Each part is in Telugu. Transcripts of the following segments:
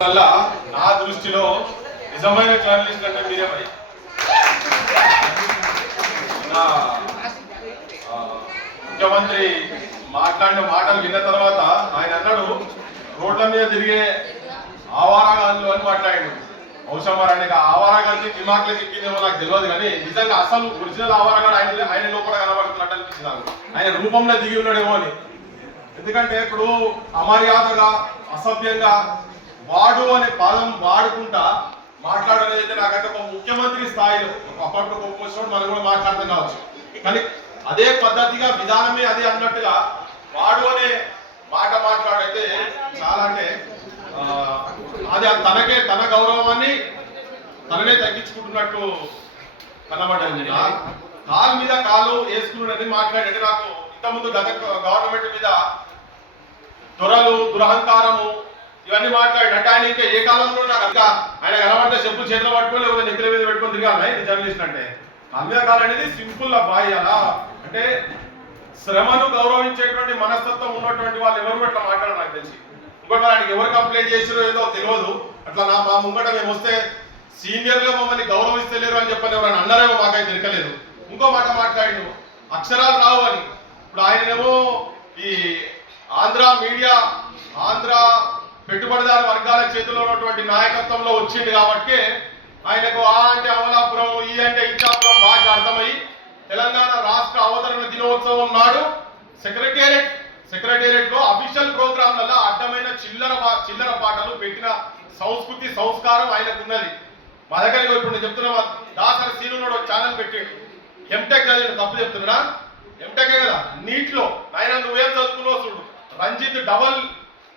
వల్ల నా దృష్టిలో నిజమైన జర్నలిస్ట్ అంటే మీరే మరి. ముఖ్యమంత్రి మాట్లాడిన మాటలు విన్న తర్వాత ఆయన అన్నాడు రోడ్ల మీద తిరిగే ఆవారాగాళ్ళు అని మాట్లాడాడు. బహుశా మరి ఆయనకి ఆవారాగాన్ని దిమాగ్లోకి ఎక్కిందేమో నాకు తెలియదు కానీ నిజంగా అసలు ఒరిజినల్ ఆవారాగాడు ఆయన ఆయన లోపల కనబడుతున్నట్టు అనిపించింది నాకు. ఆయన రూపంలో దిగి ఉన్నాడేమో అని. ఎందుకంటే ఇప్పుడు అమర్యాదగా అసభ్యంగా వాడు అనే పదం వాడుకుంటా మాట్లాడలేదు అయితే ఒక ముఖ్యమంత్రి స్థాయిలో ఒక అప్పట్లో గొప్ప వచ్చినప్పుడు మనం కూడా మాట్లాడతాం కావచ్చు. కానీ అదే పద్ధతిగా విధానమే అదే అన్నట్టుగా వాడు అనే మాట మాట్లాడైతే చాలా అంటే అది తనకే తన గౌరవాన్ని తననే తగ్గించుకుంటున్నట్టు కనబడ్డాను కాలు మీద కాలు వేసుకున్నది మాట్లాడండి. నాకు ఇంతకుముందు గత గవర్నమెంట్ మీద దొరలు దురహంకారము ఇవన్నీ మాట్లాడిన అంటే ఆయన ఇంకా ఏ కాలంలో నాకు ఇంకా ఆయన కనబడితే చెప్పులు చేతిలో పట్టుకొని లేకపోతే నెత్తిల మీద పెట్టుకొని తిరగాలి ఇది జర్నలిస్ట్ అంటే. కాలం అనేది సింపుల్ అబ్బాయి అలా. అంటే శ్రమను గౌరవించేటువంటి మనస్తత్వం ఉన్నటువంటి వాళ్ళు ఎవరు అట్లా మాట్లాడారు నాకు తెలిసి. ఇంకోటి మరి ఆయనకి ఎవరు కంప్లైంట్ చేసిరో ఏదో తెలియదు. అట్లా నా మా ముంగట మేము వస్తే సీనియర్గా మమ్మల్ని గౌరవిస్తలేరు అని చెప్పని ఎవరైనా అన్నారేమో మాకైతే తిరగలేదు ఇంకో మాట మాట్లాడి అక్షరాలు రావు అని. ఇప్పుడు ఆయనేమో ఈ ఆంధ్ర మీడియా ఆంధ్ర పెట్టుబడిదారు వర్గాల చేతిలో ఉన్నటువంటి నాయకత్వంలో వచ్చింది కాబట్టి ఆయనకు ఆ అంటే అమలాపురం ఈ అంటే ఇచ్చాపురం భాష అర్థమై తెలంగాణ రాష్ట్ర అవతరణ దినోత్సవం నాడు సెక్రటేరియట్ సెక్రటేరియట్లో అఫీషియల్ ప్రోగ్రాంలలో అడ్డమైన చిల్లర పా- చిల్లర పాటలు పెట్టిన సంస్కృతి సంస్కారం ఆయనకు ఉన్నది మా ఇప్పుడు నేను చెప్తున్నా దాసరి సీనున్నాడు ఛానల్ పెట్టాడు. ఎంటెక్ చదివిన తప్పు చెప్తున్నా ఎంటెక్ కదా నీట్లో ఆయన నువ్వేం చదువుకున్నావు చూడు. రంజిత్ డబల్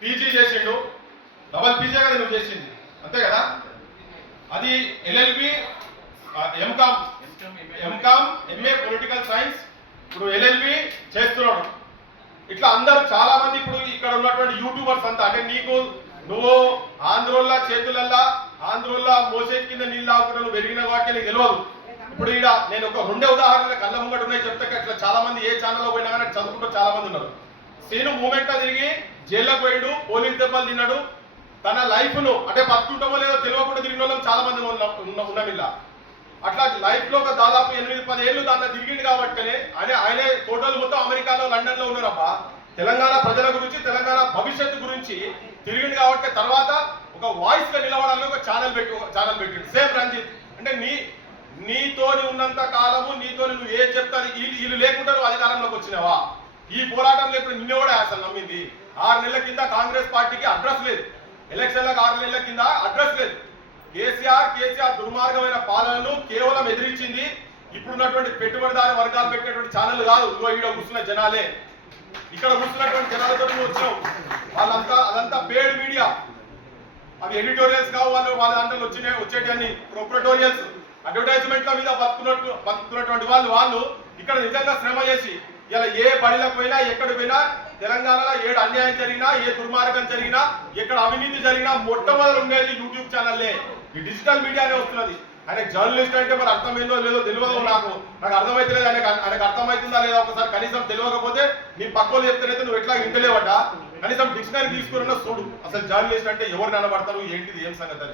పీజీ చేసిండు. డబల్ పీజే కదా నువ్వు చేసింది. అంతే కదా? అది LLB M Com. M Com M A political science ఇప్పుడు ఎల్ఎల్బి చేస్తున్నాడు. ఇట్లా అందరు చాలా మంది ఇప్పుడు ఇక్కడ ఉన్నటువంటి యూట్యూబర్స్ అంతా అంటే నీకు నువ్వు ఆంధ్రోల్లా చేతులల్లా ఆంధ్రోల్లా మోసే కింద నీళ్ళు ఆకుండా నువ్వు పెరిగిన వాటికి నీకు తెలియదు ఇప్పుడు ఇక్కడ నేను ఒక రెండే ఉదాహరణలు కళ్ళ ముంగట ఉన్నాయి చెప్తే ఇట్లా చాలా మంది ఏ ఛానల్లో పోయినా కానీ చదువుకుంటూ చాలా మంది ఉన్నారు. సీను మూమెంట్ తిరిగి జైల్లోకి పోయాడు పోలీస్ దెబ్బలు తిన్నాడు తన లైఫ్ను అంటే బతుకుంటామో లేదో తెలియకుండా తిరిగిన వాళ్ళం చాలా మంది ఉన్న- ఉన్నాం ఇలా అట్లా లైఫ్లో ఒక దాదాపు ఎనిమిది పది ఏళ్ళు దాంట్లో తిరిగింది కాబట్టి ఆయన ఆయనే టోటల్ మొత్తం అమెరికాలో లండన్లో ఉన్నారబ్బా. తెలంగాణ ప్రజల గురించి తెలంగాణ భవిష్యత్తు గురించి తిరిగింది కాబట్టి తర్వాత ఒక వాయిస్గా నిలవడానికి ఒక ఛానల్ పెట్టు ఛానల్ పెట్టిండు. సేమ్ రంజిత్. అంటే నీ నీతోని ఉన్నంత కాలము నీతోని నువ్వు ఏం చెప్తాను వీళ్ళు వీళ్ళు లేకుండా నువ్వు అధికారంలోకి వచ్చినావా? ఈ పోరాటం లేకుండా నిన్నే కూడా అసలు నమ్మింది? ఆరు నెలల కింద కాంగ్రెస్ పార్టీకి అడ్రస్ లేదు. ఎలక్షన్లకు ఆరు నెలల కింద అడ్రస్ లేదు. కేసీఆర్ కేసీఆర్ దుర్మార్గమైన పాలనను కేవలం ఎదిరించింది ఇప్పుడున్నటువంటి పెట్టుబడిదారు వర్గాలు పెట్టినటువంటి ఛానల్ కాదు. ఇదిగో ఈడ కూర్చున్న జనాలే. ఇక్కడ కూర్చున్నటువంటి జనాలతో నువ్వు వాళ్ళంతా అదంతా పేడ్ మీడియా అవి ఎడిటోరియల్స్ కావు వాళ్ళు వాళ్ళ దాంట్లో వచ్చిన వచ్చేటి అన్ని ప్రొప్రటోరియల్స్ అడ్వర్టైజ్మెంట్ల మీద బతుకున్నట్టు బతుకుతున్నటువంటి వాళ్ళు వాళ్ళు ఇక్కడ నిజంగా శ్రమ చేసి ఇలా ఏ బడిలకు పోయినా ఎక్కడ పోయినా తెలంగాణలో ఏడు అన్యాయం జరిగినా ఏ దుర్మార్గం జరిగినా ఎక్కడ అవినీతి జరిగినా మొట్టమొదటి ఉండేది యూట్యూబ్ ఛానల్లే ఈ డిజిటల్ మీడియానే వస్తున్నది. ఆయన జర్నలిస్ట్ అంటే మరి అర్థమైందో లేదో తెలియదు నాకు. నాకు అర్థమైతే లేదు ఆయనకు ఆయనకు అర్థమవుతుందా లేదా ఒకసారి కనీసం తెలియకపోతే నీ పక్కలు చెప్తేనైతే నువ్వు ఎట్లా ఇంటలేవట కనీసం డిక్షనరీ తీసుకున్న చూడు. అసలు జర్నలిస్ట్ అంటే ఎవరు నిలబడతారు? ఏంటిది? ఏం సంగతి?